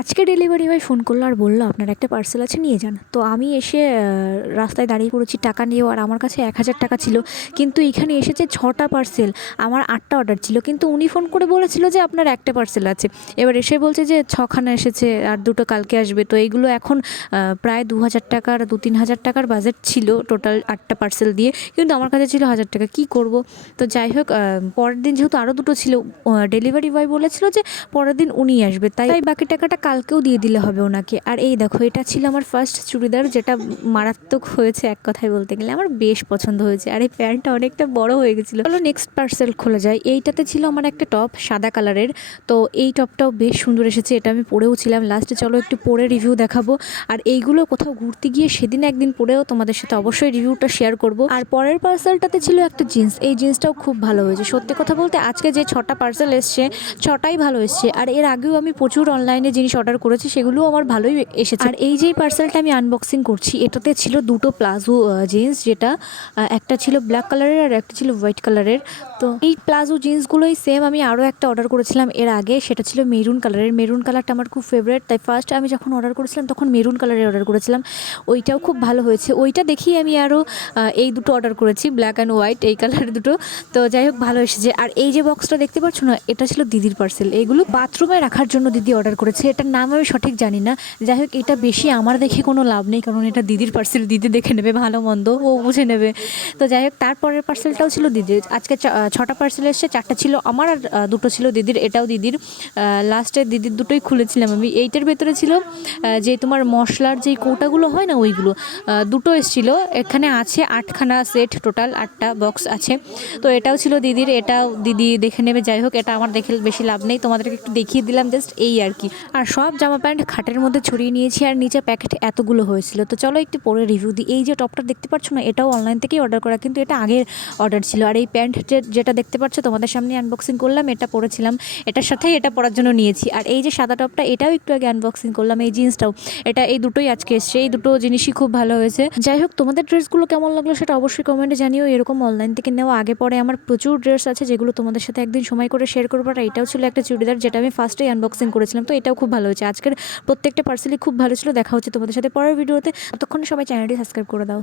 আজকে delivery boy phone করলো আর বললো আপনার একটা পার্সেল আছে নিয়ে যান। তো আমি এসে রাস্তায় দাঁড়িয়ে পড়েছি টাকা নিয়েও, আর আমার কাছে ১,০০০ টাকা ছিল। কিন্তু এখানে এসেছে ৬টা পার্সেল, আমার ৮টা অর্ডার ছিল, কিন্তু উনি ফোন করে বলেছিল যে আপনার একটা পার্সেল আছে। এবার এসে বলছে যে ৬খানা এসেছে আর দুটো কালকে আসবে। তো এইগুলো এখন প্রায় ২,০০০ টাকার ২-৩,০০০ টাকার বাজেট ছিল টোটাল ৮টা পার্সেল দিয়ে, কিন্তু আমার কাছে ছিল ১,০০০ টাকা। কী করব? তো যাই হোক, পরের দিন যেহেতু আরও দুটো ছিল, ডেলিভারি বয় বলেছিল যে পরের দিন উনিই আসবে, তাই বাকি টাকাটা কালকেও দিয়ে দিলে হবে ওনাকে। আর এই দেখো, এটা ছিল আমার ফার্স্ট চুড়িদার, যেটা মারাত্মক হয়েছে এক কথায় বলতে গেলে, আমার বেশ পছন্দ হয়েছে। আর এই প্যান্টটা অনেকটা বড় হয়ে গেছিলো। চলো নেক্সট পার্সেল খোলা যায়। এইটাতে ছিল আমার একটা টপ সাদা কালারের, তো এই টপটাও বেশ সুন্দর এসেছে, এটা আমি পরেও ছিলাম লাস্টে। চলো একটু পরে রিভিউ দেখাবো। আর এইগুলো কোথাও ঘুরতে গিয়ে সেদিন একদিন পরেও তোমাদের সাথে অবশ্যই রিভিউটা শেয়ার করব। আর পরের পার্সেলটাতে ছিল একটা জিন্স, এই জিন্সটাও খুব ভালো হয়েছে। সত্যি কথা বলতে আজকে যে 6টা পার্সেল এসছে 6টাই ভালো এসছে। আর এর আগেও আমি প্রচুর অনলাইনে জিনিস অর্ডার করেছি, সেগুলোও আমার ভালোই এসেছে। আর এই যে পার্সেলটা আমি আনবক্সিং করছি, এটাতে ছিল দুটো প্লাজো জিন্স, যেটা একটা ছিল ব্ল্যাক কালারের আর একটা ছিল হোয়াইট কালারের। তো এই প্লাজো জিন্সগুলোই সেম আমি আরও একটা অর্ডার করেছিলাম এর আগে, সেটা ছিল মেরুন কালারের। মেরুন কালারটা আমার খুব ফেভারিট, তাই ফার্স্ট আমি যখন অর্ডার করেছিলাম তখন মেরুন কালারের অর্ডার করেছিলাম। ওইটাও খুব ভালো হয়েছে, ওইটা দেখি আমি আরও এই দুটো অর্ডার করেছি, ব্ল্যাক অ্যান্ড হোয়াইট, এই কালার দুটো। তো যাই হোক, ভালো এসেছে। আর এই যে বক্সটা দেখতে পাচ্ছ না, এটা ছিল দিদির পার্সেল। এগুলো বাথরুমে রাখার জন্য দিদি অর্ডার করেছে, এটার নাম আমি সঠিক জানি না। যাই হোক, এটা বেশি আমার দেখে কোনো লাভ নেই, কারণ এটা দিদির পার্সেল, দিদি দেখে নেবে ভালো মন্দ, ও বুঝে নেবে। তো যাই হোক, তারপরের পার্সেলটাও ছিল দিদির। আজকে 6টা পার্সেল এসছে, 4টা ছিল আমার আর দুটো ছিল দিদির, এটাও দিদির। লাস্টে দিদির দুটোই খুলেছিলাম আমি। এইটার ভেতরে ছিল যে তোমার মশলার যেই কৌটাগুলো হয় না, ওইগুলো দুটো এসেছিলো। এখানে আছে 8খানা সেট, টোটাল 8টা বক্স আছে। তো এটাও ছিল দিদির, এটাও দিদি দেখে নেবে। যাই হোক, এটা আমার দেখে বেশি লাভ নেই, তোমাদেরকে একটু দেখিয়ে দিলাম জাস্ট, এই আর কি। আর সব জামা প্যান্ট খাটের মধ্যে ছড়িয়ে নিয়েছি, আর নিচে প্যাকেট এতগুলো হয়েছিল। তো চলো একটু পরে রিভিউ দিই। এই যে টপটা দেখতে পাচ্ছ না, এটাও অনলাইন থেকেই অর্ডার করা, কিন্তু এটা আগের অর্ডার ছিল। আর এই প্যান্ট যেটা দেখতে পাচ্ছ তোমাদের সামনে আনবক্সিং করলাম, এটা পরেছিলাম, এটার সাথেই এটা পরার জন্য নিয়েছি। আর এই যে সাদা টপটা, এটাও একটু আগে আনবক্সিং করলাম। এই জিন্সটাও, এটা এই দুটোই আজকে এসছে, এই দুটো জিনিসই খুব ভালো হয়েছে। যাই হোক, তোমাদের ড্রেসগুলো কেমন লাগলো সেটা অবশ্যই কমেন্টে জানিও। এরকম অনলাইন থেকে নেওয়া আগে পরে আমার প্রচুর ড্রেস আছে, যেগুলো তোমাদের সাথে একদিন সময় করে শেয়ার করবো। আর এটাও ছিল একটা চুড়িদার, যেটা আমি ফার্স্টেই আনবক্সিং করেছিলাম, তো এটাও খুব ভালো হয়েছে। আজকের প্রত্যেকটা পার্সেলই খুব ভালো ছিল। দেখা হচ্ছে তোমাদের সাথে পরের ভিডিওতে, ততক্ষণ সবাই চ্যানেলটি সাবস্ক্রাইব করে দাও।